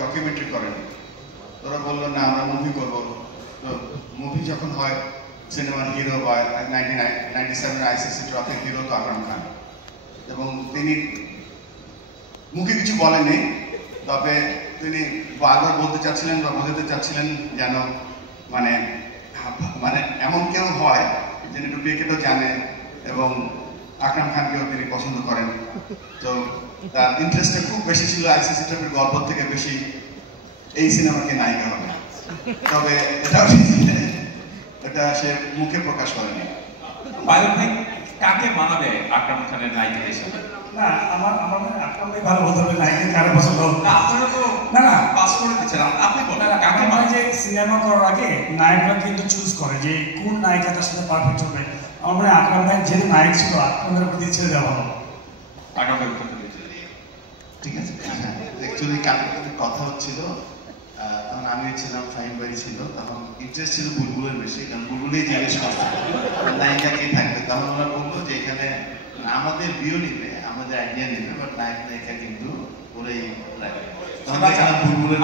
Documentary করেন। ওরা বললো না আমরা মুভি করব। তো মুভি যখন হয়, সিনেমার হিরো বা 97 আইসিসি ট্রফির হিরো তো আকরাম খান, এবং তিনি মুখে কিছু বলেনি, তবে তিনি বারবার বলতে চাচ্ছিলেন বা বোঝাতে চাচ্ছিলেন যেন মানে মানে এমন কেউ হয় যিনি একটু ক্রিকেটও জানে এবং আকরাম খানকেও তিনি পছন্দ করেন। তো তার ইন্টারেস্টটা খুব বেশি ছিল আইসিসি ট্রফির গল্প থেকে বেশি এই সিনেমাকে নায়িকা হবে। তবে এটা সে মুখে প্রকাশ করেনি। পাইলট ভাই কাকে মানাবে আকরাম খানের নায়িকা হিসেবে? না, আমার আকরাম ভাই ভালো বলতে হবে নায়িকা কারে পছন্দ। না, আপনারা তো না পাস করে দিচ্ছেন, আপনি বলেন কাকে মানে যে সিনেমা করার আগে নায়করা কিন্তু চুজ করে যে কোন নায়িকা তার সাথে পারফেক্ট হবে। আমার মনে হয় আকরাম ভাই যেহেতু নায়ক ছিল, আকরামের প্রতি ছেড়ে দেওয়া ভালো। আকরাম ভাই উত্তর দিয়েছে। ঠিক আছে, অ্যাকচুয়ালি কালকে কথা হচ্ছিল, তখন আমি ছিলাম, ফাহিম ভাই ছিল, তখন ইন্টারেস্ট ছিল বুলবুলের বেশি, কারণ বুলবুলেই জিজ্ঞেস করতো নায়িকা কে থাকবে। তখন ওরা বললো যে এখানে আমাদের ভিউ নিবে, আমাদের আইডিয়া নিবে, বাট নায়ক নায়িকা কিন্তু ওরাই রাখবে। তখন দেখলাম বুলবুলের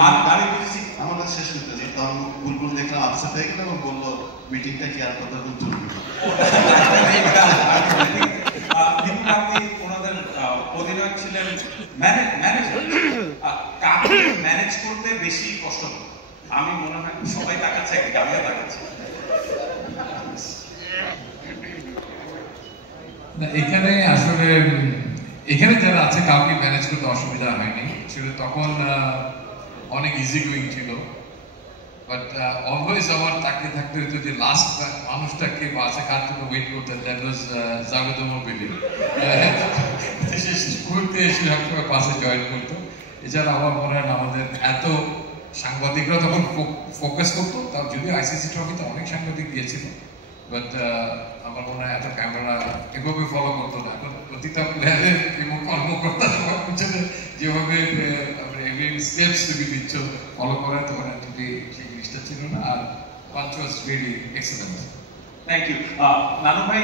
আমার কাছে শেষ করতে চাই, তখন বুলবুল দেখলাম আপসেট হয়ে গেল এবং বললো মিটিংটা কি আর কতক্ষণ চলবে। আপনি ওনাদের অধিনায়ক ছিলেন, ম্যানেজার, কাকে ম্যানেজ করতে বেশি কষ্ট হবে? আমি মনে হয় সবাই তাকাচ্ছে একদিকে, আমিও তাকাচ্ছি। এখানে আসলে এখানে যারা আছে কাউকে ম্যানেজ করতে অসুবিধা হয়নি, আসলে তখন অনেক ইজি গোয়িং ছিল। বাট অলওয়েজ আমার তাকিয়ে থাকতে হতো যে লাস্ট মানুষটাকে বাসে কার জন্য ওয়েট করতে, দ্যাট ওয়াজ জাভেদ ওমর বিলি। ঘুরতে এসে সবসময় বাসে জয়েন করতো। এছাড়া আমার মনে হয় আমাদের এত সাংবাদিকরা তখন ফোকাস করতো, তার যদিও আইসিসি ট্রফিতে অনেক সাংবাদিক গিয়েছিল, বাট আমার মনে হয় এত ক্যামেরা এভাবে ফলো করতো না। এখন প্রতিটা প্লেয়ারের এবং কর্মকর্তা সবার পিছনে যেভাবে স্টেপস তুমি দিচ্ছ ফলো করার, তখন এতটি সেই জিনিসটা ছিল না। আর punch was very excellent. Thank you. নানু ভাই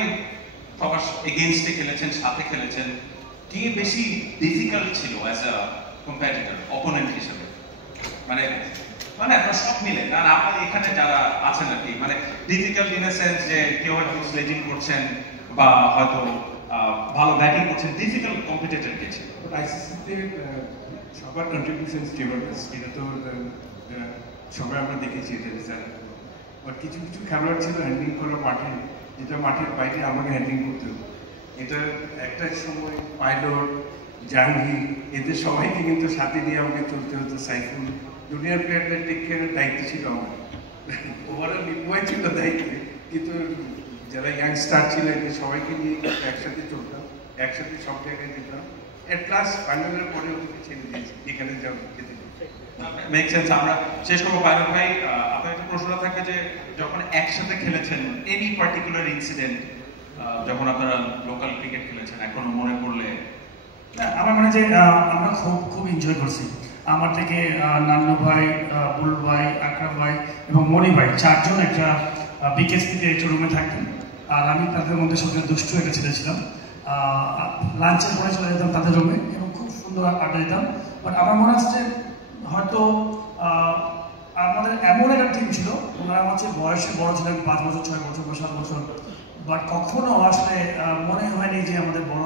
সবার এগেইনস্টে খেলেছেন, সাথে খেলেছেন, কে বেশি ডিফিকাল্ট ছিল অ্যাজ আ কম্পিটিটর, অপোনেন্ট হিসেবে? মানে আপনার সব মিলে, না আপনার এখানে যারা আছেন আর কি, মানে ডিফিকাল্ট ইন এ সেন্স যে কেউ একটু স্লেজিং করছেন বা হয়তো ভালো ব্যাটিং করছেন, ডিফিকাল্ট কম্পিটিটর কে ছিল? আইসিসিতে সবার কন্ট্রিবিউশন জবরদস্ত, এটা তো সবাই আমরা দেখেছি এটা রেজাল্ট। বাট কিছু কিছু খেলোয়াড় ছিল হ্যান্ডলিং করা মাঠে, যেটা মাঠের বাইরে আমাকে হ্যান্ডলিং করতে হতো। এটা একটা সময় পাইলট, জাহাঙ্গীর, এদের সবাইকে কিন্তু সাথে নিয়ে আমাকে চলতে হতো। সাইফুল, জুনিয়র প্লেয়ারদের টেক কেয়ারের দায়িত্ব ছিল আমার, ওভারঅল নির্ভয় ছিল দায়িত্বে, কিন্তু যারা ইয়াংস্টার ছিল এদের সবাইকে নিয়ে একসাথে চলতাম, একসাথে সব জায়গায় যেতাম। এট লাস্ট ফাইনালের পরে ওদেরকে ছেড়ে দিয়েছি, যেখানে যাও যেতে। Make sense. আমরা শেষ করবো। পাইলট ভাই, আপনার একটা প্রশ্ন থাকবে যে যখন একসাথে খেলেছেন, এনি পার্টিকুলার ইনসিডেন্ট যখন আপনারা লোকাল ক্রিকেট খেলেছেন এখনো মনে পড়লে? আমার মনে হয় যে আমরা খুব এনজয় করছি। আমার থেকে নান্নু ভাই, বুল ভাই, আকরাম ভাই এবং মনি ভাই, চারজন একটা বিকেএসপিতে একটা রুমে থাকতেন। আর আমি তাদের মধ্যে সবচেয়ে দুষ্টু একটা ছেলে ছিলাম। লাঞ্চের পরে চলে যেতাম তাদের রুমে এবং খুব সুন্দর আড্ডা দিতাম। বাট আমার মনে হচ্ছে হয়তো আমাদের এমন একটা টিম ছিল, ওনারা আমার চেয়ে বয়সে বড় ছিলেন, 5 বছর, 6 বছর বা 7 বছর। বাট কখনো আসলে মনে হয়নি যে আমাদের বড়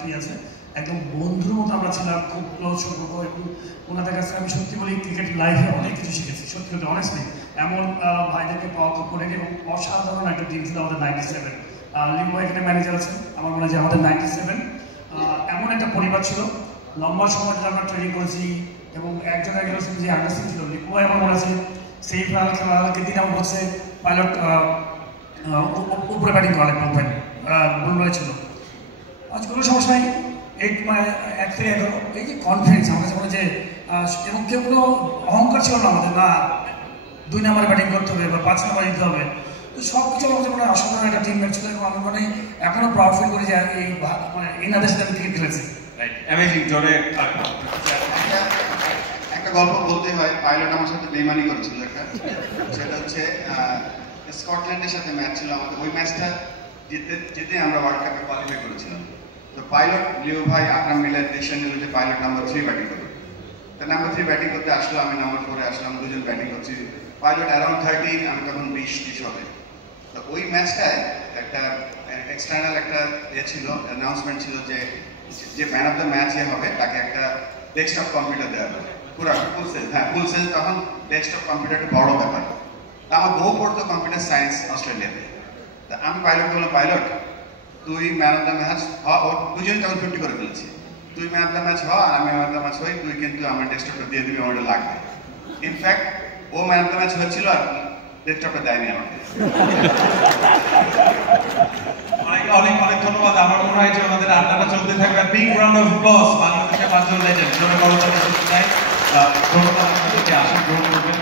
কি আছে, একদম বন্ধুর মতো আমরা ছিলাম, খুব ক্লোজ সম্পর্ক। এবং ওনাদের কাছে আমি সত্যি বলি ক্রিকেট লাইফে অনেক কিছু শিখেছি, সত্যি সত্যি অনেস্টলি। এমন ভাইদেরকে পাওয়া খুব করে এবং অসাধারণ একটা টিম ছিল আমাদের 97। লিঙ্গ এখানে ম্যানেজার আছেন, আমার মনে হয় যে আমাদের 97 এমন একটা পরিবার ছিল। লম্বা সময় ধরে আমরা ট্রেনিং করেছি এবং এক জায়গায় গেছিলাম যে আন্ডারস্ট্যান্ড ছিল। লিঙ্গ আমার মনে আছে সেই খেলাকে দিন আমার হচ্ছে পাইলট উপরে ব্যাটিং করা লাগবে, বলবাই ছিল। আজ কোনো সমস্যা নাই, 1 থেকে 11 এই যে কনফিডেন্স আমার কাছে মনে যে, এবং কেউ কোনো অহংকার ছিল না আমাদের, না 2 নম্বরে ব্যাটিং করতে হবে বা 5 নম্বরে দিতে হবে। তো সব কিছু আমার কাছে মনে হয় অসাধারণ একটা টিমমেট ছিল এবং আমি মনে হয় এখনো প্রাউড ফিল করি যে এই মানে এনাদের সাথে আমি ক্রিকেট খেলেছি। অ্যামেজিং। জোরে একটা গল্প বলতে হয়, পাইলট আমার সাথে বেইমানি করেছিল একটা। সেটা হচ্ছে স্কটল্যান্ডের সাথে ম্যাচ ছিল আমাদের, ওই ম্যাচটা যেতে আমরা ওয়ার্ল্ড কাপে কোয়ালিফাই করেছিলাম। তো পাইলট লিও ভাই আকরাম মিলার ডিসিশন নিল যে পাইলট নাম্বার 3 ব্যাটিং করবে। নাম্বার 3 ব্যাটিং করতে আসলো, আমি নাম্বার 4 আসলাম, দুজন ব্যাটিং করছি। পাইলট অ্যারাউন্ড 30, আমি তখন 20 হবে। তো ওই ম্যাচটায় একটা এক্সটার্নাল একটা ছিল, অ্যানাউন্সমেন্ট ছিল যে ম্যান অফ দ্য ম্যাচ হবে তাকে একটা ডেস্কটপ কম্পিউটার দেওয়া হবে, পুরো ফুল সেল। হ্যাঁ, ফুল সেল। তখন ডেস্কটপ কম্পিউটারটা বড় ব্যাপার। আমার বউ পড়তো কম্পিউটার সায়েন্স অস্ট্রেলিয়াতে। তা আমি পাইলট বললাম, পাইলট তুই ম্যান অফ দ্য ম্যাচ হ। ও দুজন তখন 50 করে ফেলেছি। তুই ম্যান অফ দ্য ম্যাচ হ আর আমি ম্যান অফ দ্য ম্যাচ হই, তুই কিন্তু আমার ডেস্কটপটা দিয়ে দিবি, আমার লাগবে। ইনফ্যাক্ট ও ম্যান অফ দ্য ম্যাচ হয়েছিল আর ডেস্কটপটা দেয়নি আমাকে। অনেক অনেক ধন্যবাদ। আমার মনে হয় যে আমাদের আড্ডাটা চলতে থাকবে। বিগ রাউন্ড অফ অ্যাপ্লজ বাংলাদেশের 5 জন লেজেন্ড। জোরে করতালি করতে চাই। ধন্যবাদ আপনাদেরকে, আশা গ্রহণ করবেন।